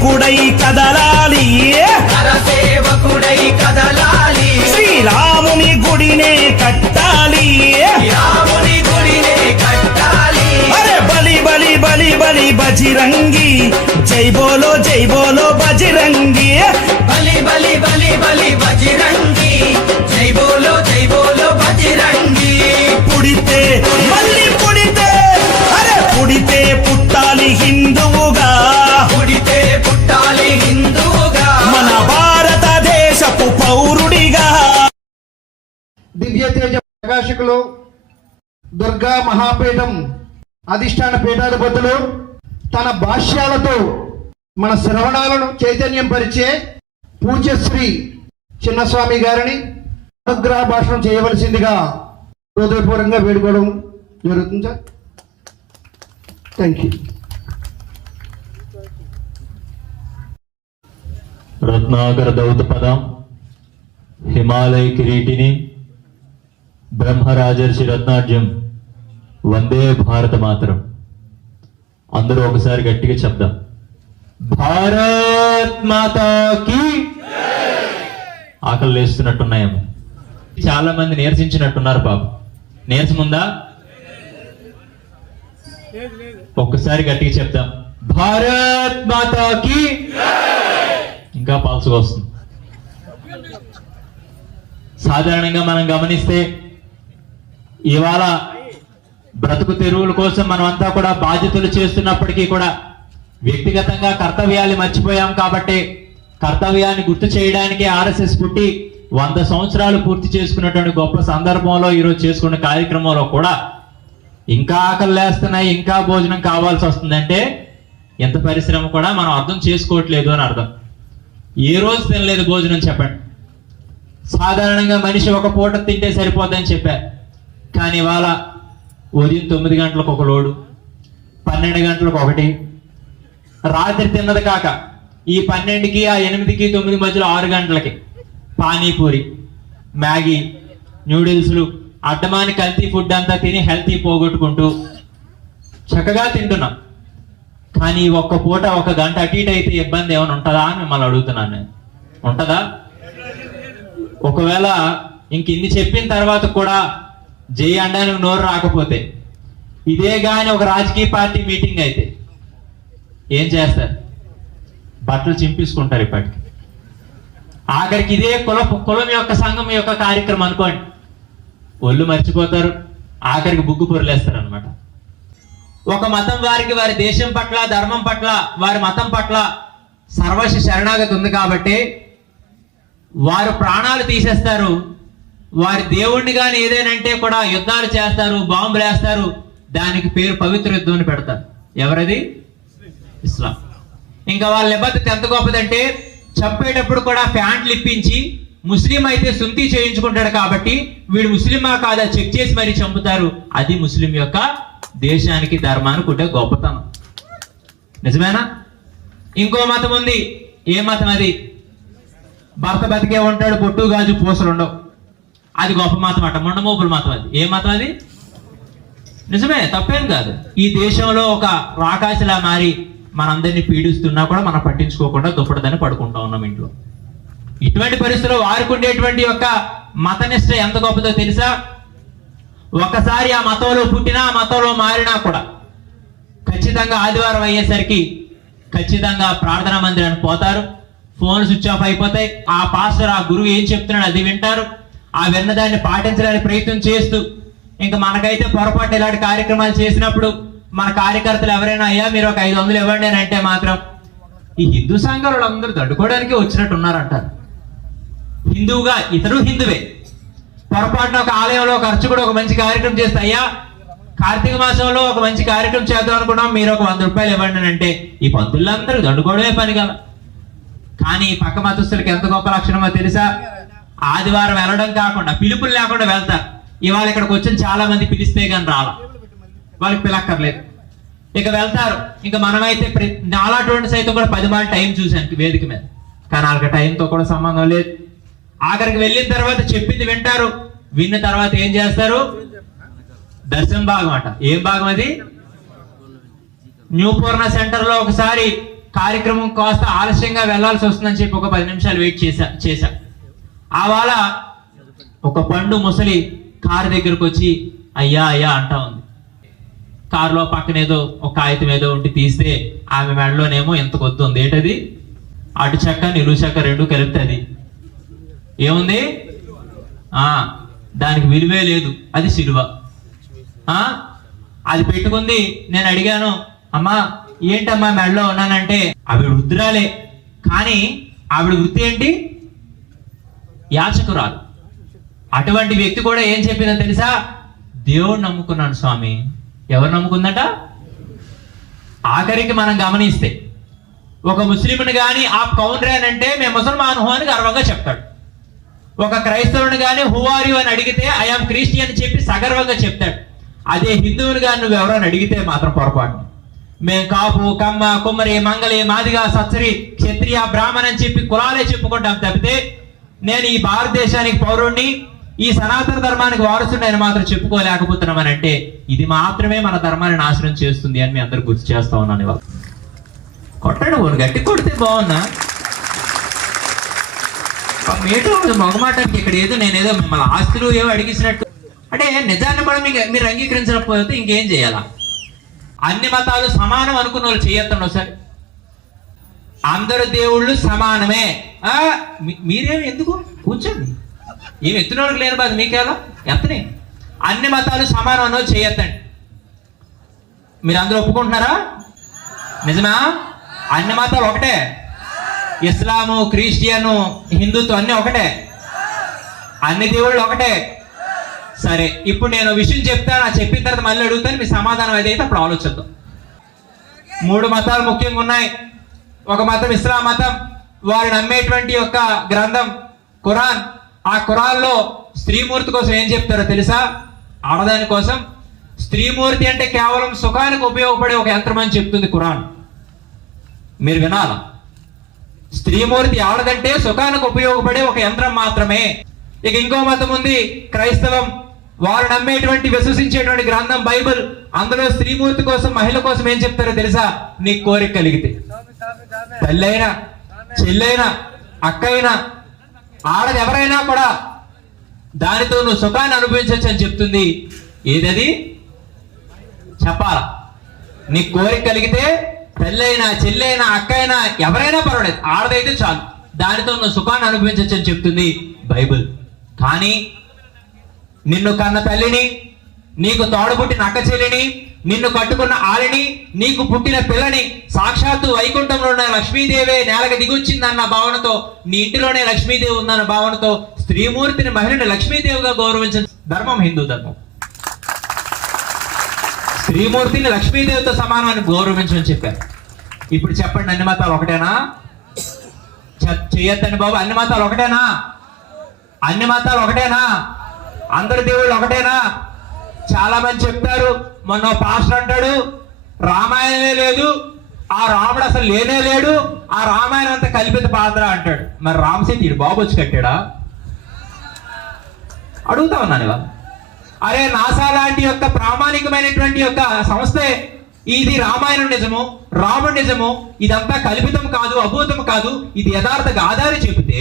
సేవకుడై కదలాలి, సేవకుడై కదలాలి, శ్రీరాముని గుడినే కట్టాలి, రాముని గుడినే కట్టాలి. అరే బలి బలి బలి బలి బజిరంగి, జై బోలో బజిరంగి, బలి బలి బలి బలి బజిరంగి, జై బోలో బజిరంగి. పుడితే మళ్ళీ పుడితే, అరే పుడితే పుట్టాలి హిందువుగా, పుడితే పుట్టాలి హిందువుగా, మన భారతదేశపు పౌరుడిగా. దివ్య తేజ ప్రకాశకులు దుర్గా మహాపీఠం అధిష్టాన పీఠాధిపతులు తన భాష్యాలతో మన శ్రవణాలను చైతన్యం పరిచే పూజ్యశ్రీ చిన్నస్వామి గారిని అనుగ్రహ భాషణం చేయవలసిందిగా హృదయపూర్వకంగా వేడుకోవడం జరుగుతుంది సార్. Thank you. రత్నాకర దౌతపదం, హిమాలయ కిరీటిని, బ్రహ్మరాజర్షి రత్నాఢ్యం, వందే భారత మాతరం. అందరూ ఒకసారి గట్టిగా చెప్దాం, భారత్ మాతాకి. ఆకలి లేస్తున్నట్టున్నాయేమో, చాలా మంది నీరసించినట్టున్నారు పాపం. నీరసం ఉందా? ఒక్కసారి గట్టిగా చెప్దాం, భారత్ మాతాకి. ఇంకా పల్సుగా వస్తుంది. సాధారణంగా మనం గమనిస్తే ఇవాళ బ్రతుకు తెరువుల కోసం మనమంతా కూడా బాధ్యతలు చేస్తున్నప్పటికీ కూడా వ్యక్తిగతంగా కర్తవ్యాలు మర్చిపోయాం. కాబట్టి కర్తవ్యాన్ని గుర్తు చేయడానికి ఆర్ఎస్ఎస్ పుట్టి 100 సంవత్సరాలు పూర్తి చేసుకున్నటువంటి గొప్ప సందర్భంలో ఈరోజు చేసుకున్న కార్యక్రమంలో కూడా ఇంకా ఆకలి లేస్తున్నాయి, ఇంకా భోజనం కావాల్సి వస్తుందంటే ఎంత పరిశ్రమ కూడా మనం అర్థం చేసుకోవట్లేదు అని అర్థం. ఏ రోజు తినలేదు భోజనం చెప్పండి. సాధారణంగా మనిషి ఒక పూట తింటే సరిపోద్దని చెప్పారు. కానీ ఇవాళ ఉదయం 9 గంటలకు ఒక లోడు, 12 గంటలకు ఒకటి, రాత్రి తిన్నది కాక ఈ 12కి, ఆ 8కి, 9 మధ్యలో 6 గంటలకి పానీపూరి, మ్యాగీ, న్యూడిల్స్లు, అడ్డమాని కల్తీ ఫుడ్ అంతా తిని హెల్తీ పోగొట్టుకుంటూ చక్కగా తింటున్నాం. కానీ ఒక్క పూట 1 గంట అటు ఇటు అయితే ఇబ్బంది ఏమైనా ఉంటుందా అని మిమ్మల్ని అడుగుతున్నాను నేను. ఉంటుందా? ఒకవేళ ఇంక ఇన్ని చెప్పిన తర్వాత కూడా జై అండానికి నోరు రాకపోతే, ఇదే గాని ఒక రాజకీయ పార్టీ మీటింగ్ అయితే ఏం చేస్తారు? బట్టలు చింపేసుకుంటారు. ఇప్పటికి ఆఖరికి ఇదే కులం యొక్క సంఘం యొక్క కార్యక్రమం అనుకోండి, ఒళ్ళు మర్చిపోతారు, ఆఖరికి బుగ్గు పొరలేస్తారు అనమాట. ఒక మతం వారికి వారి దేశం పట్ల, ధర్మం పట్ల, వారి మతం పట్ల సర్వస్వ శరణాగతి ఉంది కాబట్టి వారు ప్రాణాలు తీసేస్తారు. వారి దేవుణ్ణి కానీ ఏదేనంటే కూడా యుద్ధాలు చేస్తారు, బాంబులు వేస్తారు. దానికి పేరు పవిత్ర యుద్ధం అని పెడతారు. ఎవరది? ఇస్లాం. ఇంకా వాళ్ళ నిబద్ధత ఎంత గొప్పదంటే చంపేటప్పుడు కూడా ప్యాంట్లు ఇప్పించి, ముస్లిం అయితే సుంతి చేయించుకుంటాడు కాబట్టి వీడు ముస్లిమా కాదా చెక్ చేసి మరీ చంపుతారు. అది ముస్లిం యొక్క దేశానికి, ధర్మానికి ఉండే గొప్పతనం. నిజమేనా? ఇంకో మతం ఉంది. ఏ మతం అది? భర్త బతికే ఉంటాడు, పొట్టు గాజు పూసలు ఉండవు. అది గొప్ప మతం అట, ముండమోపుల మతం. అది ఏ మతం అది? నిజమే, తప్పేం కాదు. ఈ దేశంలో ఒక రాకాసిలా మారి మనందరినీ పీడిస్తున్నా కూడా మనం పట్టించుకోకుండా దుప్పటిదని పడుకుంటా ఉన్నాం ఇంట్లో. ఇటువంటి పరిస్థితుల్లో వారికి ఉండేటువంటి యొక్క మతనిష్ట ఎంత గొప్పదో తెలుసా? ఒకసారి ఆ మతంలో పుట్టినా, ఆ మతంలో మారినా కూడా ఖచ్చితంగా ఆదివారం అయ్యేసరికి ఖచ్చితంగా ప్రార్థనా మందిరానికి పోతారు. ఫోన్ స్విచ్ ఆఫ్ అయిపోతాయి. ఆ పాస్టర్, ఆ గురువు ఏం చెప్తున్నాడు అది వింటారు. ఆ విన్నదాన్ని పాటించడానికి ప్రయత్నం చేస్తూ, ఇంకా మనకైతే పొరపాటు ఇలాంటి కార్యక్రమాలు చేసినప్పుడు మన కార్యకర్తలు ఎవరైనా అయ్యా మీరు ఒక 500 ఇవ్వండి అని అంటే మాత్రం ఈ హిందూ సంఘాలు అందరూ దండుకోవడానికి వచ్చినట్టు ఉన్నారంటారు. హిందువుగా ఇతరు హిందువే. పొరపాటున ఒక ఆలయంలో ఒక అర్చకుడు ఒక మంచి కార్యక్రమం చేస్తే, అయ్యా కార్తీక మాసంలో ఒక మంచి కార్యక్రమం చేద్దాం అనుకున్నాం, మీరు ఒక 100 రూపాయలు ఇవ్వండి అని అంటే ఈ పంతులందరూ దండుకోవడమే పని కదా. కానీ పక్క మతస్థులకి ఎంత గొప్ప లక్షణమో తెలుసా? ఆదివారం వెళ్ళడం కాకుండా, పిలుపులు లేకుండా వెళ్తారు. ఇవాళ ఇక్కడికి వచ్చిన చాలా మంది పిలిస్తే కానీ రాలా, వాళ్ళకి పిలక్కర్లేదు, ఇక వెళ్తారు. ఇంకా మనమైతే నాలాటువంటి సైతం కూడా 10 మార్లు టైం చూశాను వేదిక మీద, కానీ వాళ్ళకి టైంతో కూడా సంబంధం లేదు. ఆఖరికి వెళ్ళిన తర్వాత చెప్పింది వింటారు. విన్న తర్వాత ఏం చేస్తారు? దర్శనం భాగం అట. ఏం భాగం అది? న్యూ పూర్ణ సెంటర్ లో ఒకసారి కార్యక్రమం కాస్త ఆలస్యంగా వెళ్లాల్సి వస్తుందని చెప్పి ఒక 10 నిమిషాలు వెయిట్ చేశా. ఆవాల ఒక పండు ముసలి కారు దగ్గరకు వచ్చి అయ్యా అయ్యా అంటా ఉంది. కారులో పక్కనేదో ఒక కాగితం ఏదో ఉండి తీస్తే ఆమె మెడలోనేమో ఎంత కొద్ది ఉంది. ఏంటది? అటు చెక్క నిలువు చెక్క రెండు కలుపుతుంది. ఏముంది? దానికి విలువే లేదు, అది సిలువ. అది పెట్టుకుంది. నేను అడిగాను, అమ్మా ఏంటమ్మా మెడలో ఉన్నానంటే ఆవిడ వృద్ధురాలే, కానీ ఆవిడ వృత్తి ఏంటి? యాచకురాలు. అటువంటి వ్యక్తి కూడా ఏం చెప్పిందో తెలుసా? దేవుడు నమ్ముకున్నాను స్వామి. ఎవరు నమ్ముకుందట? ఆఖరికి మనం గమనిస్తే ఒక ముస్లింని కానీ ఆ కౌన్ అంటే మేము ముసల్మాన్ హూ అని గర్వంగా చెప్తాడు. ఒక క్రైస్తవుని కానీ హూ ఆర్ యు అని అడిగితే ఐఆమ్ క్రిస్టియన్ చెప్పి సగర్వంగా చెప్తాడు. అదే హిందువుని కానీ నువ్వు ఎవరైనా అడిగితే మాత్రం పొరపాటు. మేము కాపు, కమ్మ, కుమ్మరి, మంగళి, మాదిగా, సత్సరి, క్షత్రియ, బ్రాహ్మణ్ అని చెప్పి కులాలే చెప్పుకుంటాం తప్పితే నేను ఈ భారతదేశానికి పౌరుణ్ణి, ఈ సనాతన ధర్మానికి వారసుని నేను మాత్రం చెప్పుకోలేకపోతున్నామని అంటే ఇది మాత్రమే మన ధర్మాన్ని నాశనం చేస్తుంది అని మీ అందరూ గుర్తు చేస్తా ఉన్నాను. ఇవాళ కొట్టండి, ఓరు గట్టి కొడితే బాగున్నా. ఏటో మగమాటానికి ఇక్కడ ఏదో నేనేదో మిమ్మల్ని ఆస్తులు ఏవో అడిగిసినట్టు అంటే నిజాన్ని కూడా మీరు అంగీకరించకపోతే ఇంకేం చేయాలా? అన్ని మతాలు సమానం అనుకున్న వాళ్ళు చేయొద్దండి ఒకసారి. అందరు దేవుళ్ళు సమానమే. మీరేమి ఎందుకు కూర్చోండి, ఏమి ఎత్తున వాళ్ళకి లేని బాధ మీకేలా ఎత్తని. అన్ని మతాలు సమానం అన్నో చేయొద్దండి. మీరు అందరూ ఒప్పుకుంటున్నారా? నిజమా? అన్ని మతాలు ఒకటే. ఇస్లాము, క్రిస్టియను, హిందుత్వం అన్ని ఒకటే. అన్ని దేవుళ్ళు ఒకటే. సరే, ఇప్పుడు నేను విషయం చెప్తాను. చెప్పిన తర్వాత మళ్ళీ అడుగుతాను, మీ సమాధానం ఏదైతే అప్పుడు ఆలోచిద్దాం. 3 మతాలు ముఖ్యంగా ఉన్నాయి. ఒక మతం ఇస్లాం మతం. వారు నమ్మేటువంటి యొక్క గ్రంథం ఖురాన్. ఆ ఖురాన్లో స్త్రీమూర్తి కోసం ఏం చెప్తారో తెలుసా? ఆడదాని కోసం. స్త్రీమూర్తి అంటే కేవలం సుఖానికి ఉపయోగపడే ఒక యంత్రం అని చెప్తుంది ఖురాన్. మీరు వినాలా? స్త్రీమూర్తి ఆడదంటే సుఖానికి ఉపయోగపడే ఒక యంత్రం మాత్రమే. ఇక ఇంకో మతం ఉంది, క్రైస్తవం. వారు నమ్మేటువంటి, విశ్వసించేటువంటి గ్రంథం బైబిల్. అందులో స్త్రీమూర్తి కోసం, మహిళ కోసం ఏం చెప్తారో తెలుసా? నీ కోరిక కలిగితే తల్లైనా, చెల్లైనా, అక్కైనా, ఆడది ఎవరైనా కూడా దానితో నువ్వు సుఖాన్ని అనుభవించవచ్చు అని చెప్తుంది. ఏదది చెప్పాలా? నీ కోరిక కలిగితే తల్లైనా, చెల్లైనా, అక్కైనా, ఎవరైనా పర్వాలేదు, ఆడదైతే చాలు, దానితో నువ్వు సుఖాన్ని అనుభవించవచ్చు అని చెప్తుంది బైబిల్. కానీ నిన్ను కన్న తల్లిని, నీకు తోడబుట్టిన అక్క చెల్లిని, నిన్ను కట్టుకున్న ఆలిని, నీకు పుట్టిన పిల్లని సాక్షాత్తు వైకుంఠంలో ఉన్న లక్ష్మీదేవే నేలకి దిగొచ్చిందన్న భావనతో, నీ ఇంటిలోనే లక్ష్మీదేవి ఉందన్న భావనతో స్త్రీమూర్తిని, మహిళని లక్ష్మీదేవిగా గౌరవించిన ధర్మం హిందూ ధర్మం. స్త్రీమూర్తిని లక్ష్మీదేవితో సమానాన్ని గౌరవించమని చెప్పారు. ఇప్పుడు చెప్పండి, అన్ని మతాలు ఒకటేనా? చెయ్యొద్దండి బాబు. అన్ని మతాలు ఒకటేనా? అన్ని మతాలు ఒకటేనా? అందరు దేవుళ్ళు ఒకటేనా? చాలా మంది చెప్తారు. మొన్న పాస్టర్ అంటాడు రామాయణమే లేదు, ఆ రాముడు అసలు లేనే లేడు, ఆ రామాయణం అంతా కల్పిత పాత్ర అంటాడు. మరి రామసీత బాబు వచ్చి కట్టాడా? అడుగుతా ఉన్నాను ఇవాళ. అరే, నాసా లాంటి యొక్క ప్రామాణికమైనటువంటి యొక్క సంస్థే ఇది రామాయణం నిజము, రాముడు నిజము, ఇదంతా కల్పితం కాదు, అభూతం కాదు, ఇది యథార్థ గాథని చెబితే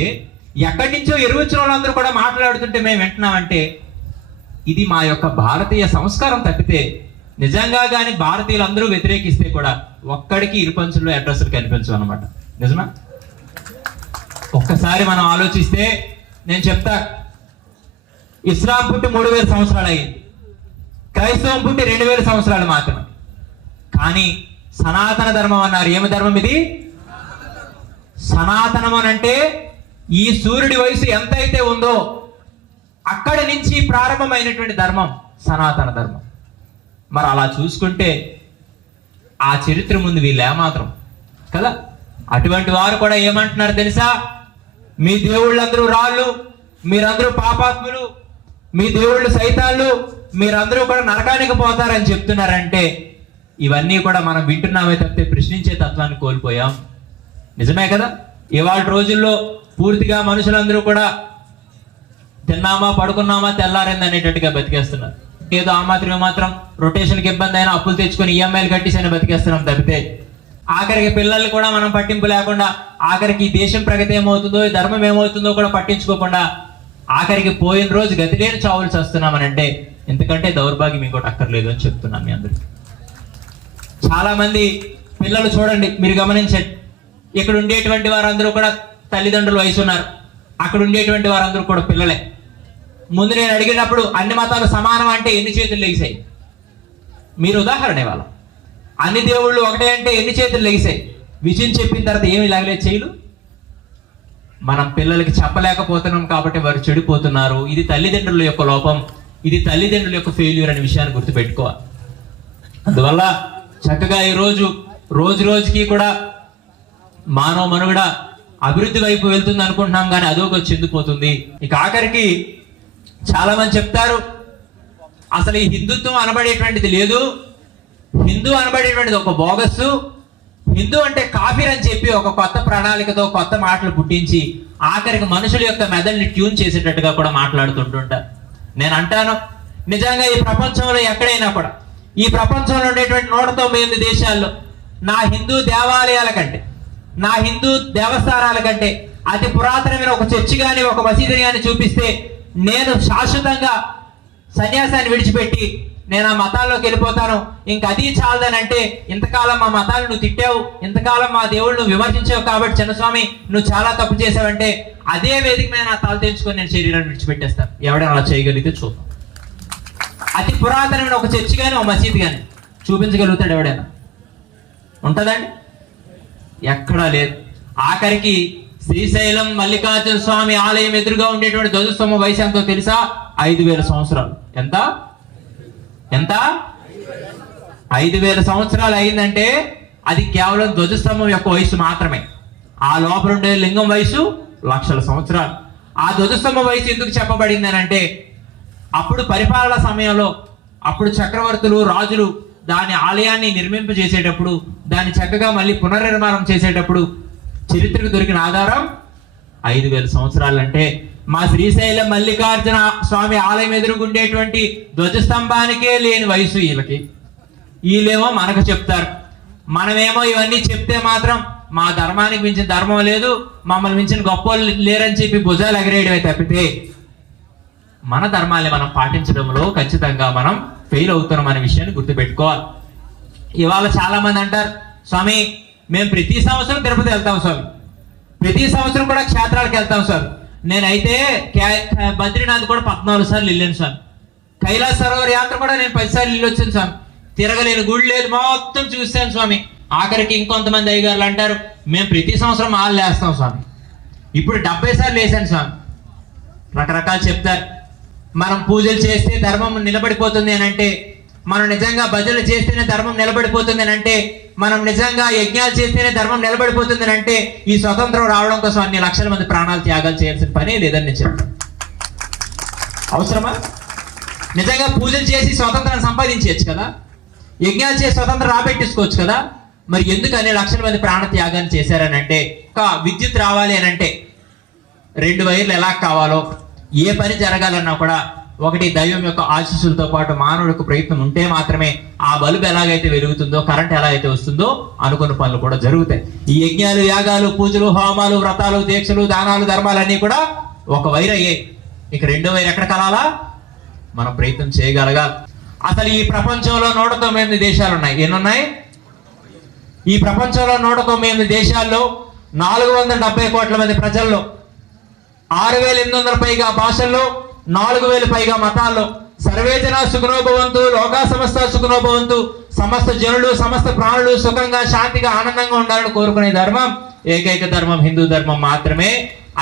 ఎక్కడి నుంచో ఎరువచ్చిన వాళ్ళందరూ కూడా మాట్లాడుతుంటే మేము వింటున్నామంటే ఇది మా యొక్క భారతీయ సంస్కారం తప్పితే నిజంగా కానీ భారతీయులందరూ వ్యతిరేకిస్తే కూడా ఒక్కడికి ఇరుపంచుల్లో అడ్రస్లు కనిపించవు అన్నమాట. నిజమా? ఒక్కసారి మనం ఆలోచిస్తే నేను చెప్తా, ఇస్లాం పుట్టి 3000 సంవత్సరాలు అయింది, క్రైస్తవం పుట్టి 2000 సంవత్సరాలు మాత్రమే. కానీ సనాతన ధర్మం అన్నారు. ఏమి ధర్మం ఇది? సనాతనం అనంటే ఈ సూర్యుడి వయసు ఎంతైతే ఉందో అక్కడి నుంచి ప్రారంభమైనటువంటి ధర్మం సనాతన ధర్మం. మరి అలా చూసుకుంటే ఆ చరిత్ర ముందు వీళ్ళు ఏమాత్రం కదా. అటువంటి వారు కూడా ఏమంటున్నారు తెలుసా? మీ దేవుళ్ళందరూ రాళ్ళు, మీరందరూ పాపాత్ములు, మీ దేవుళ్ళు సైతాన్లు, మీరందరూ కూడా నరకానికి పోతారని చెప్తున్నారంటే ఇవన్నీ కూడా మనం వింటున్నామే తప్పితే ప్రశ్నించే తత్వాన్ని కోల్పోయాం. నిజమే కదా? ఇవాళ రోజుల్లో పూర్తిగా మనుషులందరూ కూడా తిన్నామా, పడుకున్నామా, తెల్లారింది అనేటట్టుగా బతికేస్తున్నారు. ఏదో ఆ మాత్రం రొటేషన్కి ఇబ్బంది అయినా అప్పులు తెచ్చుకొని ఈఎంఐలు కట్టేసి బతికేస్తున్నాం తప్పితే ఆఖరికి పిల్లలు కూడా మనం పట్టింపు లేకుండా, ఆఖరికి ఈ దేశం ప్రగతి ఏమవుతుందో, ఈ ధర్మం ఏమవుతుందో కూడా పట్టించుకోకుండా ఆఖరికి పోయిన రోజు గతి లేని చావులు చేస్తున్నామని అంటే ఎందుకంటే దౌర్భాగ్యం ఇంకోటి అక్కర్లేదు అని చెప్తున్నాను మీ అందరికి. చాలా మంది పిల్లలు చూడండి, మీరు గమనించండి, ఇక్కడ ఉండేటువంటి వారందరూ కూడా తల్లిదండ్రుల వయసు ఉన్నారు, అక్కడ ఉండేటువంటి వారందరూ కూడా పిల్లలే. ముందు నేను అడిగినప్పుడు అన్ని మతాలు సమానం అంటే ఎన్ని చేతులు లెగిసాయి? మీరు ఉదాహరణ ఇవ్వాలి. అన్ని దేవుళ్ళు ఒకటే అంటే ఎన్ని చేతులు లెగిసాయి? విషయం చెప్పిన తర్వాత ఏమి లాగలేదు చేయలు. మనం పిల్లలకి చెప్పలేకపోతున్నాం కాబట్టి వారు చెడిపోతున్నారు. ఇది తల్లిదండ్రుల యొక్క లోపం, ఇది తల్లిదండ్రుల యొక్క ఫెయిల్యూర్ అనే విషయాన్ని గుర్తుపెట్టుకోవాలి. అందువల్ల చక్కగా ఈ రోజు రోజుకి కూడా మానవ మనుగడ అభివృద్ధి వైపు వెళ్తుంది అనుకుంటున్నాం, కానీ అదొక చెందిపోతుంది. ఇక ఆఖరికి చాలా మంది చెప్తారు అసలు ఈ హిందుత్వం అనబడేటువంటిది లేదు, హిందూ అనబడేటువంటిది ఒక బోగస్సు, హిందూ అంటే కాఫీర్ అని చెప్పి ఒక కొత్త ప్రణాళికతో కొత్త మాటలు పుట్టించి ఆఖరికి మనుషుల యొక్క మెదడుని ట్యూన్ చేసేటట్టుగా కూడా మాట్లాడుతుంటుంటారు. నేను అంటాను, నిజంగా ఈ ప్రపంచంలో ఎక్కడైనా కూడా, ఈ ప్రపంచంలో ఉండేటువంటి 198 దేశాల్లో నా హిందూ దేవాలయాల కంటే, నా హిందూ దేవస్థానాల కంటే అతి పురాతనమైన ఒక చర్చి కానీ ఒక మసీదుని కానీ చూపిస్తే నేను శాశ్వతంగా సన్యాసాన్ని విడిచిపెట్టి నేను ఆ మతాల్లోకి వెళ్ళిపోతాను, ఇంక అది చాలదని అంటే, ఇంతకాలం మా మతాలు నువ్వు తిట్టావు, ఇంతకాలం మా దేవుళ్ళు నువ్వు విమర్శించావు కాబట్టి చిన్నస్వామి నువ్వు చాలా తప్పు చేసావంటే అదే వేదిక మీద నా తల తెంచుకొని నేను శరీరాన్ని విడిచిపెట్టేస్తాను. ఎవడైనా అలా చేయగలిగితే చూద్దాం. అతి పురాతనమైన ఒక చర్చి కానీ ఒక మసీద్ కానీ చూపించగలుగుతాడు ఎవడైనా? ఉంటుందండి? ఎక్కడా లేదు. ఆఖరికి శ్రీశైలం మల్లికార్జున స్వామి ఆలయం ఎదురుగా ఉండేటువంటి ధ్వజస్తంభ వయసు ఎంతో తెలుసా? 5000 సంవత్సరాలు. ఎంత 5000 సంవత్సరాలు అయిందంటే అది కేవలం ధ్వజస్తంభం యొక్క వయసు మాత్రమే. ఆ లోపల ఉండే లింగం వయసు లక్షల సంవత్సరాలు. ఆ ధ్వజస్తంభం వయసు ఎందుకు చెప్పబడింది అని అంటే, అప్పుడు పరిపాలన సమయంలో అప్పుడు చక్రవర్తులు రాజులు దాని ఆలయాన్ని నిర్మింపజేసేటప్పుడు, దాన్ని చక్కగా మళ్ళీ పునర్నిర్మాణం చేసేటప్పుడు చరిత్రకు దొరికిన ఆధారం 5000 సంవత్సరాలు. అంటే మా శ్రీశైలం మల్లికార్జున స్వామి ఆలయం ఎదురుగుండేటువంటి ధ్వజస్తంభానికే లేని వయసు వీళ్ళకి. వీళ్ళేమో మనకు చెప్తారు, మనమేమో ఇవన్నీ చెప్తే మాత్రం మా ధర్మానికి మించిన ధర్మం లేదు, మమ్మల్ని మించిన గొప్ప లేరని చెప్పి భుజాలు ఎగరేయడమే తప్పితే మన ధర్మాన్ని మనం పాటించడంలో ఖచ్చితంగా మనం ఫెయిల్ అవుతున్నాం అనే విషయాన్ని గుర్తుపెట్టుకోవాలి. ఇవాళ చాలా మంది అంటారు, స్వామి మేము ప్రతి సంవత్సరం తిరుపతి వెళ్తాం స్వామి, ప్రతి సంవత్సరం కూడా క్షేత్రాలకు వెళ్తాం స్వామి, నేనైతే బద్రీనాథ్ కూడా 14 సార్లు వెళ్ళాను స్వామి, కైలాస సరోవర్ యాత్ర కూడా నేను 10 సార్లు వెళ్ళి వచ్చాను స్వామి, తిరగలేని గుడి లేదు, మొత్తం చూస్తాను స్వామి. ఆఖరికి ఇంకొంతమంది అయ్యగారులు అంటారు, మేము ప్రతి సంవత్సరం మాలు వేస్తాం స్వామి, ఇప్పుడు 70 సార్లు వేసాను స్వామి. రకరకాలు చెప్తారు. మనం పూజలు చేస్తే ధర్మం నిలబడిపోతుంది అని అంటే, మనం నిజంగా భజనలు చేస్తేనే ధర్మం నిలబడిపోతుంది అని అంటే, మనం నిజంగా యజ్ఞాలు చేస్తేనే ధర్మం నిలబడిపోతుంది అని అంటే, ఈ స్వతంత్రం రావడం కోసం అన్ని లక్షల మంది ప్రాణాలు త్యాగాలు చేయాల్సిన పనే లేదని నేను చెప్తాను. అవసరమా? నిజంగా పూజలు చేసి స్వతంత్రాన్ని సంపాదించవచ్చు కదా, యజ్ఞాలు చేసి స్వతంత్రం రాబెట్టేసుకోవచ్చు కదా. మరి ఎందుకు అన్ని లక్షల మంది ప్రాణ త్యాగాన్ని చేశారని అంటే, ఒక విద్యుత్ రావాలి అని అంటే 2 వైర్లు ఎలా కావాలో, ఏ పని జరగాలన్నా కూడా ఒకటి దైవం యొక్క ఆశీస్సులతో పాటు మానవుడికి ప్రయత్నం ఉంటే మాత్రమే ఆ బల్బు ఎలాగైతే వెలుగుతుందో, కరెంట్ ఎలా అయితే వస్తుందో అనుకున్న పనులు కూడా జరుగుతాయి. ఈ యజ్ఞాలు, యాగాలు, పూజలు, హోమాలు, వ్రతాలు, దీక్షలు, దానాలు, ధర్మాలు అన్నీ కూడా ఒక వైర్ అయ్యాయి. ఇక 2వ వైర్ ఎక్కడ కలాలా? మనం ప్రయత్నం చేయగలగాలి. అసలు ఈ ప్రపంచంలో 198 దేశాలు ఉన్నాయి. ఎన్నున్నాయి? ఈ ప్రపంచంలో 198 దేశాల్లో 470 కోట్ల మంది ప్రజల్లో 6800 పైగా భాషల్లో 4000 పైగా మతాల్లో సర్వేజన సుఖనోభవంతు, లోకా సమస్త సుఖనోభవంతు, సమస్త జనులు సమస్త ప్రాణులు సుఖంగా శాంతిగా ఆనందంగా ఉండాలని కోరుకునే ధర్మం ఏకైక ధర్మం హిందూ ధర్మం మాత్రమే.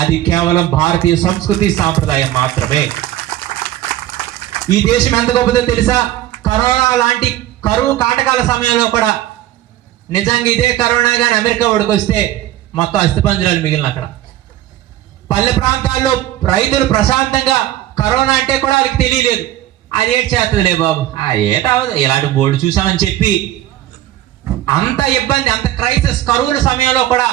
అది కేవలం భారతీయ సంస్కృతి సాంప్రదాయం మాత్రమే. ఈ దేశం ఎంత గొప్పదో తెలుసా? కరోనా లాంటి కరువు కాటకాల సమయంలో కూడా నిజంగా ఇదే కరోనా కానీ అమెరికా ఒడికొస్తే మొత్తం అస్థిపంజరాలు మిగిలిన అక్కడ పల్లె ప్రాంతాల్లో రైతులు ప్రశాంతంగా, కరోనా అంటే కూడా వాళ్ళకి తెలియలేదు, అది ఏటి చేస్తుందిలే బాబు, ఏటవదు ఇలాంటి బోర్డు చూసామని చెప్పి అంత ఇబ్బంది, అంత క్రైసిస్ కరువుల సమయంలో కూడా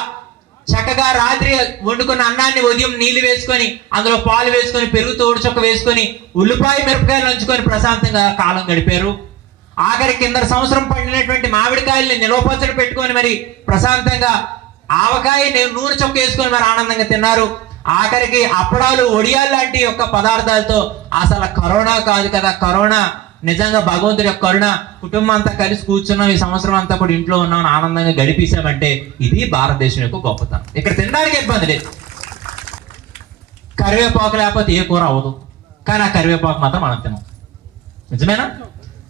చక్కగా రాత్రి వండుకున్న అన్నాన్ని ఉదయం నీళ్లు వేసుకొని అందులో పాలు వేసుకొని పెరుగు తోడు చొక్క వేసుకొని ఉల్లిపాయ మిరపకాయలు నంచుకొని ప్రశాంతంగా కాలం గడిపారు. ఆఖరి కింద సంవత్సరం పండినటువంటి మామిడికాయల్ని నిలవపచ్చడి పెట్టుకొని మరి ప్రశాంతంగా ఆవకాయ నూనె చొక్క వేసుకొని మరి ఆనందంగా తిన్నారు. ఆఖరికి అప్పడాలు ఒడియాలు లాంటి యొక్క పదార్థాలతో అసలు కరోనా కాదు కదా, కరోనా నిజంగా భగవంతుడి యొక్క కరుణ, కుటుంబం అంతా కలిసి కూర్చున్నాం, ఈ సంవత్సరం అంతా కూడా ఇంట్లో ఉన్నాం, ఆనందంగా గడిపేశామంటే ఇది భారతదేశం యొక్క గొప్పతనం. ఇక్కడ తినడానికి ఇబ్బంది లేదు. కరివేపాకు లేకపోతే ఏ కూర అవ్వదు, కానీ ఆ కరివేపాకు మాత్రం మనం తినం. నిజమేనా?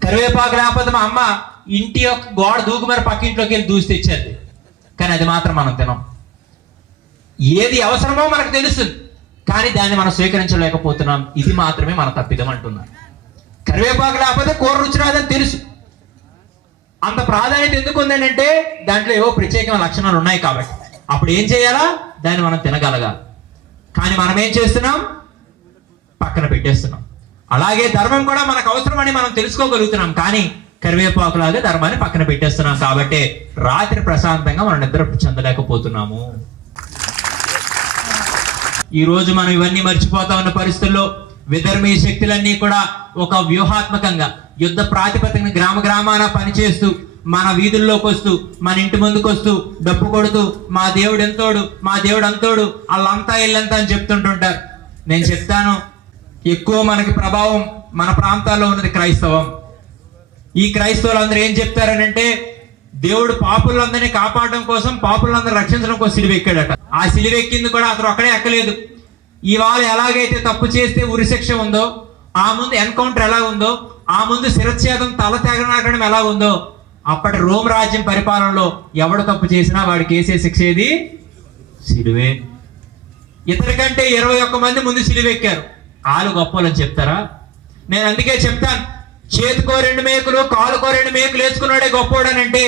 కరివేపాకు లేకపోతే మా అమ్మ ఇంటి యొక్క గోడ దూకు మరి పక్కింట్లోకి వెళ్ళి దూసి తెచ్చేది, కానీ అది మాత్రం మనం తినం. ఏది అవసరమో మనకు తెలుస్తుంది, కానీ దాన్ని మనం స్వీకరించలేకపోతున్నాం. ఇది మాత్రమే మన తప్పిదం అంటున్నాను. కరివేపాకు లేకపోతే కూర రుచి రాదని తెలుసు. అంత ప్రాధాన్యత ఎందుకు ఉందంటే దాంట్లో ఏవో ప్రత్యేకమైన లక్షణాలు ఉన్నాయి కాబట్టి. అప్పుడు ఏం చేయాలా? దాన్ని మనం తినగలగాలి. కానీ మనం ఏం చేస్తున్నాం? పక్కన పెట్టేస్తున్నాం. అలాగే ధర్మం కూడా మనకు అవసరమని మనం తెలుసుకోగలుగుతున్నాం, కానీ కరివేపాకులాగా ధర్మాన్ని పక్కన పెట్టేస్తున్నాం. కాబట్టి రాత్రి ప్రశాంతంగా మనం నిద్ర చెందలేకపోతున్నాము. ఈ రోజు మనం ఇవన్నీ మర్చిపోతా ఉన్న పరిస్థితుల్లో విధర్మీయ శక్తులన్నీ కూడా ఒక వ్యూహాత్మకంగా యుద్ధ ప్రాతిపదికన గ్రామ గ్రామాన పనిచేస్తూ మన వీధుల్లోకి వస్తూ మన ఇంటి ముందుకు వస్తూ డప్పు కొడుతూ మా దేవుడు ఎంతోడు, మా దేవుడు అంతోడు, వాళ్ళంతా ఇల్లంతా అని చెప్తుంటుంటారు. నేను చెప్తాను, ఎక్కువ మనకి ప్రభావం మన ప్రాంతాల్లో ఉన్నది క్రైస్తవం. ఈ క్రైస్తవులు అందరూ ఏం చెప్తారనంటే దేవుడు పాపులందరినీ కాపాడడం కోసం, పాపులందరూ రక్షించడం కోసం సిలువెక్కాడట. ఆ సిలువెక్కింది కూడా అతను అక్కడే ఎక్కలేదు. ఇవాళ ఎలాగైతే తప్పు చేస్తే ఉరిశిక్ష ఉందో, ఆ ముందు ఎన్కౌంటర్ ఎలా ఉందో, ఆ ముందు శిరచ్ఛేదం తల తెగనడం ఎలా ఉందో, అప్పటి రోమ్ రాజ్యం పరిపాలనలో ఎవడు తప్పు చేసినా వాడికి వేసే శిక్ష ఏది? సిలువే. ఇతనికంటే 21 మంది ముందు సిలువెక్కారు. వాళ్ళు గొప్పలని చెప్తారా? నేను అందుకే చెప్తాను, చేతికో 2 మేకులు కాలుకో 2 మేకులు వేసుకున్నాడే గొప్పోడనంటే,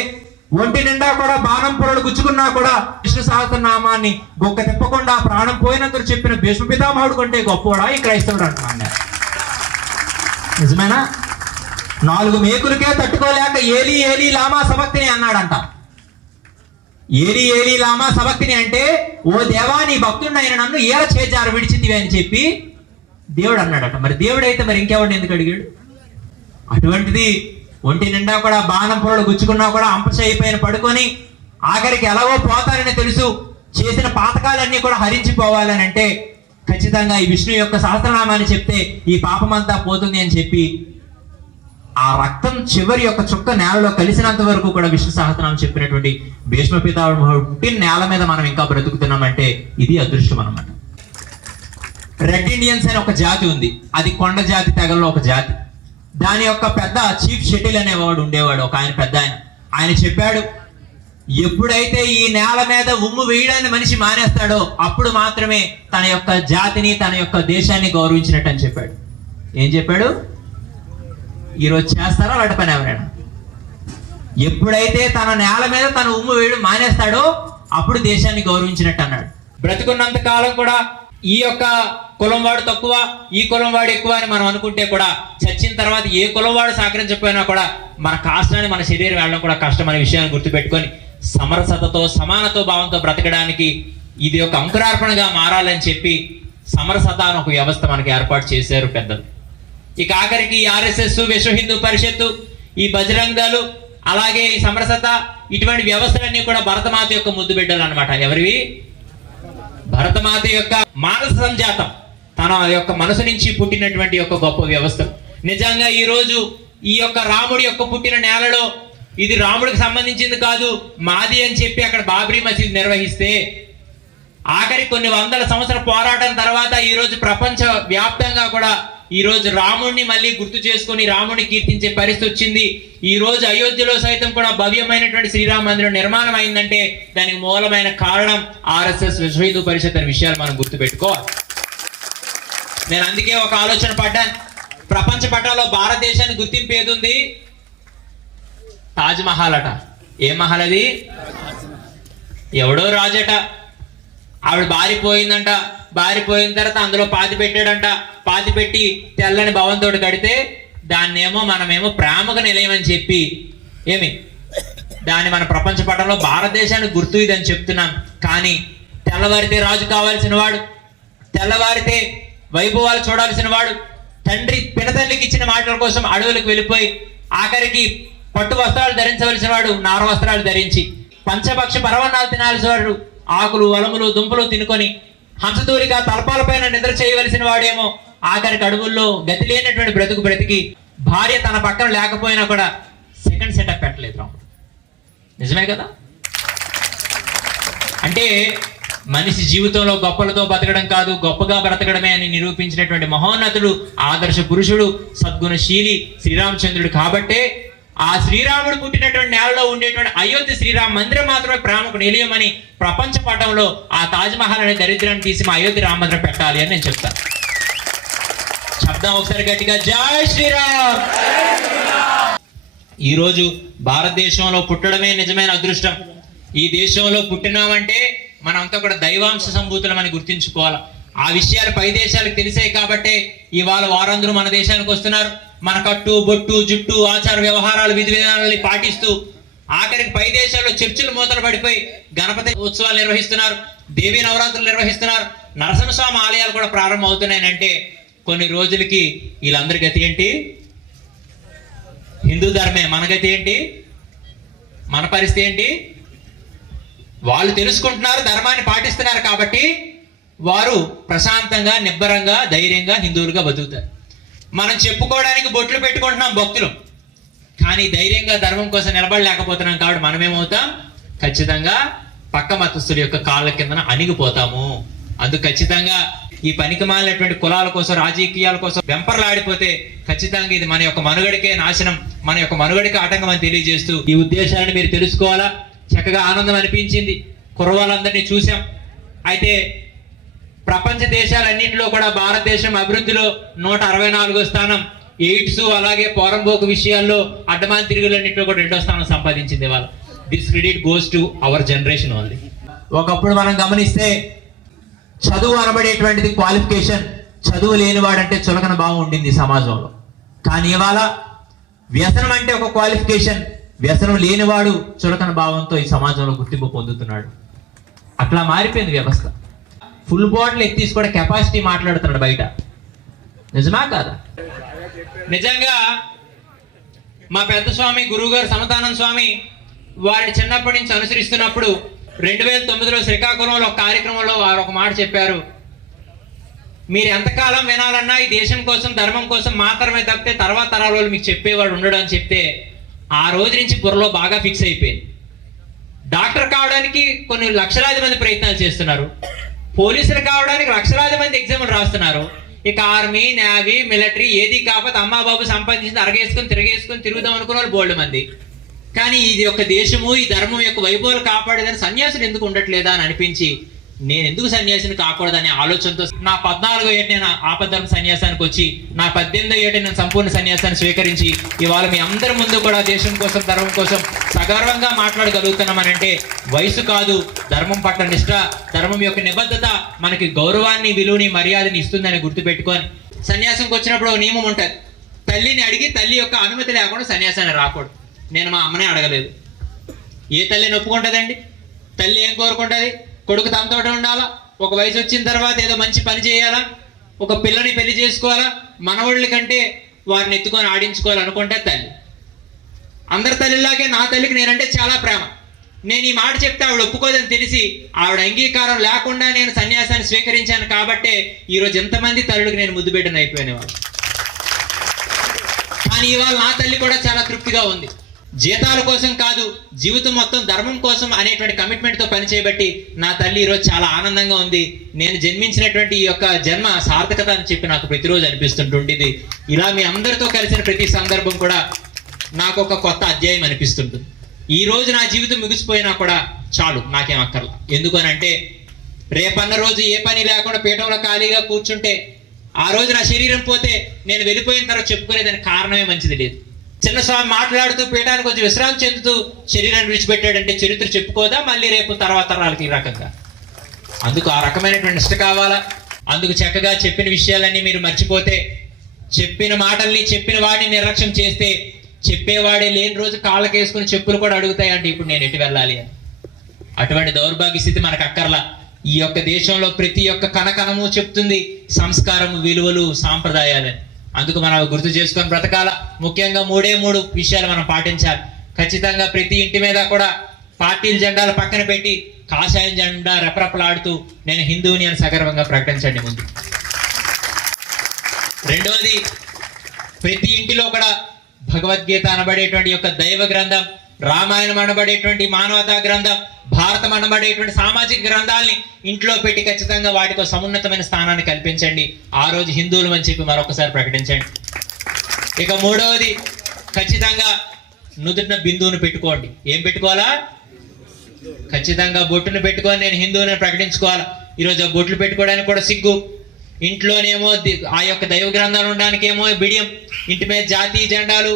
ఒంటి నిండా కూడా బాణం పొరలు గుచ్చుకున్నా కూడా విష్ణు సహస్రనామాన్ని గొక్క తిప్పకుండా ప్రాణం పోయినందుకు చెప్పిన భీష్మ పితామహుడు కంటే గొప్పోడా ఈ క్రైస్తవుడు అంటున్నాను. నిజమేనా? 4 మేకులకే తట్టుకోలేక ఏలి ఏలి లామా సబక్తిని అన్నాడంట. ఏలి ఏలి లామా సబక్తిని అంటే, ఓ దేవా నీ భక్తుడిని అయిన నన్ను ఏల చేజారు విడిచింది అని చెప్పి దేవుడు అన్నాడట. మరి దేవుడైతే మరి ఇంకెవడిని ఎందుకు అడిగాడు? అటువంటిది ఒంటి నిండా కూడా బాణం పొరలు గుచ్చుకున్నా కూడా అంపశ అయిపోయిన పడుకొని ఆఖరికి ఎలాగో పోతారని తెలుసు, చేసిన పాతకాలన్నీ కూడా హరించిపోవాలని అంటే ఖచ్చితంగా ఈ విష్ణు యొక్క సహస్రనామాన్ని చెప్తే ఈ పాపమంతా పోతుంది అని చెప్పి ఆ రక్తం చివరి యొక్క చుక్క నేలలో కలిసినంత వరకు కూడా విష్ణు సహస్రనామం చెప్పినటువంటి భీష్మ పితామహుడు పుట్టిన నేల మీద మనం ఇంకా బ్రతుకుతున్నామంటే ఇది అదృష్టం అన్నమాట. రెడ్ ఇండియన్స్ అని ఒక జాతి ఉంది, అది కొండ జాతి తెగల్లో ఒక జాతి. దాని యొక్క పెద్ద చీఫ్ షెటిల్ అనేవాడు ఉండేవాడు, ఒక ఆయన పెద్ద ఆయన చెప్పాడు, ఎప్పుడైతే ఈ నేల మీద ఉమ్ము వేయడాన్ని మనిషి మానేస్తాడో అప్పుడు మాత్రమే తన యొక్క జాతిని తన యొక్క దేశాన్ని గౌరవించినట్టు అని చెప్పాడు. ఏం చెప్పాడు? ఈరోజు చేస్తారా వాటి పని ఎవరైనా? ఎప్పుడైతే తన నేల మీద తన ఉమ్ము వేయడం మానేస్తాడో అప్పుడు దేశాన్ని గౌరవించినట్టు అన్నాడు. బ్రతుకున్నంత కాలం కూడా ఈ యొక్క కులం వాడు తక్కువ, ఈ కులం వాడు ఎక్కువ అని మనం అనుకుంటే కూడా చచ్చిన తర్వాత ఏ కులం వాడు సహకరించకపోయినా కూడా మన కాష్టాన్ని మన శరీరం వెళ్ళడం కూడా కష్టం అనే విషయాన్ని గుర్తుపెట్టుకొని సమరసతతో సమానతో భావంతో బ్రతకడానికి ఇది ఒక అంకురార్పణగా మారాలని చెప్పి సమరసత అని ఒక వ్యవస్థ మనకి ఏర్పాటు చేశారు పెద్దలు. ఇక ఆఖరికి ఆర్ఎస్ఎస్, విశ్వ హిందూ పరిషత్తు, ఈ బజరంగ్ దళ్, అలాగే ఈ సమరసత ఇటువంటి వ్యవస్థలన్నీ కూడా భరతమాత యొక్క ముద్దు బిడ్డలు అనమాట. ఎవరివి? భరతమాత యొక్క మానస సంజాతం, తన యొక్క మనసు నుంచి పుట్టినటువంటి యొక్క గొప్ప వ్యవస్థ. నిజంగా ఈ రోజు ఈ యొక్క రాముడి యొక్క పుట్టిన నేలలో ఇది రాముడికి సంబంధించింది కాదు మాది అని చెప్పి అక్కడ బాబ్రీ మసీద్ నిర్వహిస్తే ఆఖరి కొన్ని వందల సంవత్సరాల పోరాటం తర్వాత ఈ రోజు ప్రపంచ వ్యాప్తంగా కూడా ఈ రోజు రాముడిని మళ్ళీ గుర్తు చేసుకొని రాముడిని కీర్తించే పరిస్థితి వచ్చింది. ఈ రోజు అయోధ్యలో సైతం కూడా భవ్యమైనటువంటి శ్రీరామ మందిరం నిర్మాణం అయిందంటే దానికి మూలమైన కారణం ఆర్ఎస్ఎస్, విశ్వ హిందూ పరిషత్ అనే విషయాలు మనం గుర్తుపెట్టుకోవాలి. నేను అందుకే ఒక ఆలోచన పడ్డాను, ప్రపంచ పటంలో భారతదేశానికి గుర్తింపు ఏది ఉంది? తాజ్ మహల్ అట. ఏ మహల్ అది? ఎవడో రాజట, ఆవిడ బారిపోయిందంట, బారిపోయిన తర్వాత అందులో పాతి పెట్టాడంట, పాతి పెట్టి తెల్లని భవంతోడు కడితే దాన్నేమో మనమేమో ప్రేమకు నిలయం అని చెప్పి దాన్ని మన ప్రపంచ పటంలో భారతదేశానికి గుర్తు ఇదని చెప్తున్నాం. కానీ తెల్లవారితే రాజు కావాల్సిన వాడు, తెల్లవారితే వైభవాలు చూడాల్సిన వాడు, తండ్రి పినతల్లికి ఇచ్చిన మాటల కోసం అడవులకు వెళ్ళిపోయి ఆఖరికి పట్టు వస్త్రాలు ధరించవలసిన వాడు నార వస్త్రాలు ధరించి, పంచపక్ష పరవన్నాలు తినాల్సిన వాడు ఆకులు అలములు దుంపలు తినుకొని, హంసతూరిగా తలపాలపైన నిద్ర చేయవలసిన వాడేమో ఆఖరికి అడవుల్లో గతి లేనటువంటి బ్రతుకు బ్రతికి భార్య తన పక్కన లేకపోయినా కూడా సెకండ్ సెటప్ పెట్టలేదు రాముడు. నిజమే కదా? అంటే మనిషి జీవితంలో గొప్పలతో బతకడం కాదు, గొప్పగా బ్రతకడమే అని నిరూపించినటువంటి మహోన్నతుడు, ఆదర్శ పురుషుడు, సద్గుణశీలి శ్రీరామచంద్రుడు. కాబట్టే ఆ శ్రీరాముడు పుట్టినటువంటి నేలలో ఉండేటువంటి అయోధ్య శ్రీరామ మందిరం మాత్రమే ప్రేమకు నిలయమని ప్రపంచ పటంలో ఆ తాజ్మహల్ అనే దరిద్రాన్ని తీసి మా అయోధ్య రామ మందిరం పెట్టాలి అని నేను చెప్తాను. శబ్దం ఒకసారి గట్టిగా, జై శ్రీరామ్. ఈరోజు భారతదేశంలో పుట్టడమే నిజమైన అదృష్టం. ఈ దేశంలో పుట్టినామంటే మనంతా కూడా దైవాంశ సంభూతులమని గుర్తించుకోవాలి. ఆ విషయాలు పై దేశాలకు తెలిసాయి కాబట్టే ఇవాళ వారందరూ మన దేశానికి వస్తున్నారు. మన కట్టు బొట్టు జుట్టు ఆచార వ్యవహారాలు విధి విధానాలని పాటిస్తూ ఆఖరికి పై దేశాల్లో చర్చిలు మూతలు పడిపోయి గణపతి ఉత్సవాలు నిర్వహిస్తున్నారు, దేవీ నవరాత్రులు నిర్వహిస్తున్నారు, నరసింహస్వామి ఆలయాలు కూడా ప్రారంభం అవుతున్నాయంటే కొన్ని రోజులకి వీళ్ళందరి గతి ఏంటి? హిందూ ధర్మే. మన గతి ఏంటి? మన పరిస్థితి ఏంటి? వాళ్ళు తెలుసుకుంటున్నారు, ధర్మాన్ని పాటిస్తున్నారు కాబట్టి వారు ప్రశాంతంగా నిబ్బరంగా ధైర్యంగా హిందువులుగా బతుకుతారు. మనం చెప్పుకోవడానికి బొట్లు పెట్టుకుంటున్నాం భక్తులు, కానీ ధైర్యంగా ధర్మం కోసం నిలబడలేకపోతున్నాం. కాబట్టి మనమేమవుతాం? ఖచ్చితంగా పక్క మతస్థుల యొక్క కాళ్ళ కిందన అణిగిపోతాము. అందుకు ఖచ్చితంగా ఈ పనికిమాలినటువంటి కులాల కోసం రాజకీయాల కోసం వెంపర్లాడిపోతే ఖచ్చితంగా ఇది మన యొక్క మనుగడికే నాశనం, మన యొక్క మనుగడికి ఆటంకం అని తెలియజేస్తూ ఈ ఉద్దేశాలను మీరు తెలుసుకోవాలా. చక్కగా ఆనందం అనిపించింది, కుర్రవాళ్ళందరినీ చూసాం. అయితే ప్రపంచ దేశాలన్నింటిలో కూడా భారతదేశం అభివృద్ధిలో 164వ స్థానం, ఎయిడ్స్ అలాగే పోరంబోకు విషయాల్లో అడ్డమాన్ తిరుగులన్నింటిలో కూడా 2వ స్థానం సంపాదించింది వాళ్ళు. This credit goes to our generation only. ఒకప్పుడు మనం గమనిస్తే చదువు అనబడేటువంటిది క్వాలిఫికేషన్, చదువు లేనివాడంటే చులకన భావం ఉండింది సమాజంలో. కానీ ఇవాళ వ్యసనం అంటే ఒక క్వాలిఫికేషన్, వ్యసనం లేనివాడు చులకన భావంతో ఈ సమాజంలో గుర్తింపు పొందుతున్నాడు. అట్లా మారిపోయింది వ్యవస్థ. ఫుల్ బాటిల్ ఎత్తీసి కూడా కెపాసిటీ మాట్లాడుతున్నాడు బయట. నిజమా కాదా? నిజంగా మా పెద్ద స్వామి గురువు గారు సమతానంద స్వామి వారిని చిన్నప్పటి నుంచి అనుసరిస్తున్నప్పుడు 2009లో శ్రీకాకుళంలో ఒక కార్యక్రమంలో వారు ఒక మాట చెప్పారు. మీరు ఎంతకాలం వినాలన్నా ఈ దేశం కోసం ధర్మం కోసం మాత్రమే తప్పితే తర్వాత తరాల వాళ్ళు మీకు చెప్పేవాడు ఉండడు అని చెప్తే ఆ రోజు నుంచి బుర్రలో బాగా ఫిక్స్ అయిపోయింది. డాక్టర్ కావడానికి కొన్ని లక్షలాది మంది ప్రయత్నాలు చేస్తున్నారు, పోలీసులు కావడానికి లక్షలాది మంది ఎగ్జామ్లు రాస్తున్నారు. ఇక ఆర్మీ నేవీ మిలిటరీ ఏది కాకపోతే అమ్మా బాబు సంపాదించింది అరగేసుకొని తిరుగుదాం అనుకున్న వాళ్ళు బోల్డ్ మంది. కానీ ఇది యొక్క దేశము ఈ ధర్మం యొక్క వైభవాలు కాపాడేదని సన్యాసులు ఎందుకు ఉండట్లేదా అని అనిపించి నేను ఎందుకు సన్యాసిని కాకూడదనే ఆలోచనతో నా 14వ ఏట నేను ఆపద్ధర్మ సన్యాసానికి వచ్చి నా 18వ ఏట నేను సంపూర్ణ సన్యాసాన్ని స్వీకరించి ఇవాళ మీ అందరి ముందు కూడా దేశం కోసం ధర్మం కోసం సగర్వంగా మాట్లాడగలుగుతున్నామనంటే వయసు కాదు, ధర్మం పట్ల నిష్ఠ, ధర్మం యొక్క నిబద్ధత మనకి గౌరవాన్ని విలువని మర్యాదని ఇస్తుందని గుర్తుపెట్టుకొని సన్యాసంకి వచ్చినప్పుడు ఒక నియమం ఉంటుంది. తల్లిని అడిగి తల్లి యొక్క అనుమతి లేకుండా సన్యాసాన్ని రాకూడదు. నేను మా అమ్మనే అడగలేదు. ఏ తల్లిని ఒప్పుకుంటుందండి? తల్లి ఏం కోరుకుంటుంది? కొడుకు తనతో ఉండాలా, ఒక వయసు వచ్చిన తర్వాత ఏదో మంచి పని చేయాలా, ఒక పిల్లని పెళ్లి చేసుకోవాలా, మనవాళ్ళ కంటే వారిని ఎత్తుకొని ఆడించుకోవాలనుకుంటే తల్లి. అందరి తల్లిలాగే నా తల్లికి నేనంటే చాలా ప్రేమ. నేను ఈ మాట చెప్తే ఆవిడ ఒప్పుకోదని తెలిసి ఆవిడ అంగీకారం లేకుండా నేను సన్యాసాన్ని స్వీకరించాను కాబట్టే ఈరోజు ఎంతమంది తల్లులకు నేను ముద్దు బిడ్డను అయిపోయినవాడు. కానీ ఇవాళ నా తల్లి కూడా చాలా తృప్తిగా ఉంది. జీతాల కోసం కాదు, జీవితం మొత్తం ధర్మం కోసం అనేటువంటి కమిట్మెంట్తో పనిచేయబట్టి నా తల్లి ఈరోజు చాలా ఆనందంగా ఉంది. నేను జన్మించినటువంటి ఈ యొక్క జన్మ సార్థకత అని చెప్పి నాకు ప్రతిరోజు అనిపిస్తుంటుంది. ఇలా మీ అందరితో కలిసిన ప్రతి సందర్భం కూడా నాకు ఒక కొత్త అధ్యాయం అనిపిస్తుంటుంది. ఈ రోజు నా జీవితం ముగిసిపోయినా కూడా చాలు, నాకేం అక్కర్లా. ఎందుకనంటే రేపన్న రోజు ఏ పని లేకుండా పీఠంలో ఖాళీగా కూర్చుంటే ఆ రోజు నా శరీరం పోతే నేను వెళ్ళిపోయిన తర్వాత చెప్పుకునేదానికి కారణమే మంచిది లేదు. చిన్న స్వామి మాట్లాడుతూ పీఠానికి వచ్చి విశ్రాంతి చెందుతూ శరీరాన్ని విడిచిపెట్టాడంటే చరిత్ర చెప్పుకోదా మళ్ళీ రేపు తర్వాత తరాలకి ఈ రకంగా? అందుకు ఆ రకమైనటువంటి నిష్ట కావాలా. అందుకు చక్కగా చెప్పిన విషయాలన్నీ మీరు మర్చిపోతే, చెప్పిన మాటల్ని చెప్పిన వాడిని నిర్లక్ష్యం చేస్తే చెప్పేవాడే లేని రోజు కాళ్ళకేసుకుని చెప్పులు కూడా అడుగుతాయంటే ఇప్పుడు నేను ఎటు వెళ్ళాలి అని. అటువంటి దౌర్భాగ్య స్థితి మనకు అక్కర్లా. ఈ యొక్క దేశంలో ప్రతి ఒక్క కణకణము చెప్తుంది సంస్కారము, విలువలు, సాంప్రదాయాలని. అందుకు మనం అవి గుర్తు చేసుకొని బ్రతకాల. ముఖ్యంగా 3 విషయాలు మనం పాటించాలి. ఖచ్చితంగా ప్రతి ఇంటి మీద కూడా పార్టీల జెండాలు పక్కన పెట్టి కాషాయం జెండా రెపరెపలాడుతూ నేను హిందువుని అని సగర్వంగా ప్రకటించండి ముందు. రెండవది, ప్రతి ఇంటిలో కూడా భగవద్గీత అనబడేటువంటి యొక్క దైవ గ్రంథం, రామాయణం అనబడేటువంటి మానవతా గ్రంథం, భారతం అనబడేటువంటి సామాజిక గ్రంథాలని ఇంట్లో పెట్టి ఖచ్చితంగా వాటికి ఒక సమున్నతమైన స్థానాన్ని కల్పించండి. ఆ రోజు హిందువులు అని చెప్పి మరొకసారి ప్రకటించండి. ఇక మూడవది, ఖచ్చితంగా నుదుటిన బిందువును పెట్టుకోండి. ఏం పెట్టుకోవాలా? ఖచ్చితంగా బొట్టును పెట్టుకొని నేను హిందువుని ప్రకటించుకోవాలి. ఈరోజు ఆ బొట్లు పెట్టుకోవడానికి కూడా సిగ్గు. ఇంట్లోనేమో ఆ యొక్క దైవ గ్రంథాలు ఉండడానికి ఏమో బిడియం. ఇంటి మీద జాతీయ జెండాలు,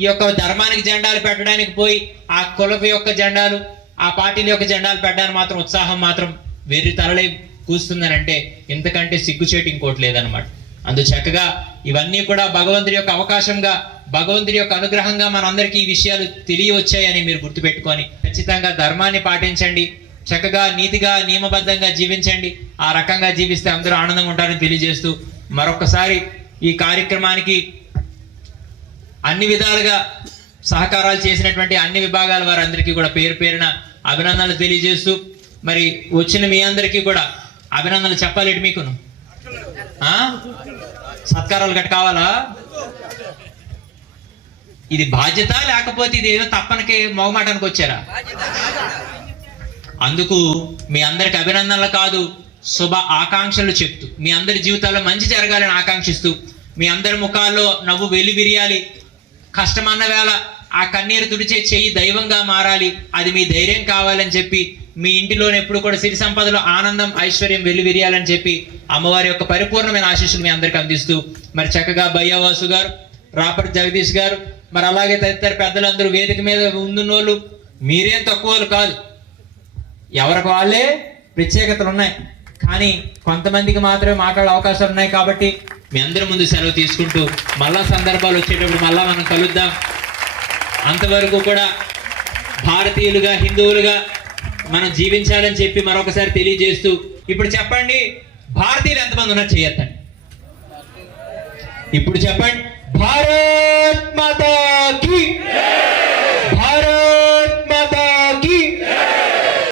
ఈ యొక్క ధర్మానికి జెండాలు పెట్టడానికి పోయి ఆ కులపు యొక్క జెండాలు, ఆ పార్టీల యొక్క జెండాలు పెట్టడానికి మాత్రం ఉత్సాహం మాత్రం వెర్రి తలలై కూస్తుందని అంటే ఇంతకంటే సిగ్గుచేటు ఇంకోటి లేదనమాట. అందు చక్కగా ఇవన్నీ కూడా భగవంతుడి యొక్క అవకాశంగా, భగవంతుడి యొక్క అనుగ్రహంగా మనందరికీ ఈ విషయాలు తెలియవచ్చాయని మీరు గుర్తుపెట్టుకొని ఖచ్చితంగా ధర్మాన్ని పాటించండి. చక్కగా నీతిగా నియమబద్ధంగా జీవించండి. ఆ రకంగా జీవిస్తే అందరూ ఆనందంగా ఉంటారని తెలియజేస్తూ మరొకసారి ఈ కార్యక్రమానికి అన్ని విధాలుగా సహకారాలు చేసినటువంటి అన్ని విభాగాల వారందరికీ కూడా పేరు పేరున అభినందనలు తెలియజేస్తూ, మరి వచ్చిన మీ అందరికీ కూడా అభినందనలు చెప్పాలి. మీకును సత్కారాలు గట్ట కావాలా? ఇది బాధ్యత లేకపోతే ఇది ఏదో తప్పనికి మొగమాటానికి వచ్చారా? అందుకు మీ అందరికి అభినందనలు కాదు, శుభ ఆకాంక్షలు చెప్తూ, మీ అందరి జీవితాల్లో మంచి జరగాలని ఆకాంక్షిస్తూ, మీ అందరి ముఖాల్లో నవ్వు వెల్లివిరియాలి. కష్టమన్న వేళ ఆ కన్నీరు తుడిచే చెయ్యి దైవంగా మారాలి. అది మీ ధైర్యం కావాలని చెప్పి, మీ ఇంటిలోనే ఎప్పుడు కూడా సిరి సంపదలు, ఆనందం, ఐశ్వర్యం వెల్లివిరియాలని చెప్పి అమ్మవారి యొక్క పరిపూర్ణమైన ఆశీస్సులు మీ అందరికి అందిస్తూ, మరి చక్కగా బయ్యవాసు గారు, రాపర్తి జగదీష్ గారు, మరి అలాగే తదితర పెద్దలందరూ వేదిక మీద ఉందున్నోళ్ళు మీరేం తక్కువలు కాదు. ఎవరికి వాళ్ళే ప్రత్యేకతలు ఉన్నాయి, కానీ కొంతమందికి మాత్రమే మాట్లాడే అవకాశాలు ఉన్నాయి. కాబట్టి మీ అందరి ముందు సెలవు తీసుకుంటూ మళ్ళా సందర్భాలు వచ్చేటప్పుడు మళ్ళా మనం కలుద్దాం. అంతవరకు కూడా భారతీయులుగా, హిందువులుగా మనం జీవించాలని చెప్పి మరొకసారి తెలియజేస్తూ, ఇప్పుడు చెప్పండి, భారతీయులు ఎంతమంది ఉన్నారు చేయొద్దండి. ఇప్పుడు చెప్పండి, భారత్ మాతా కీ.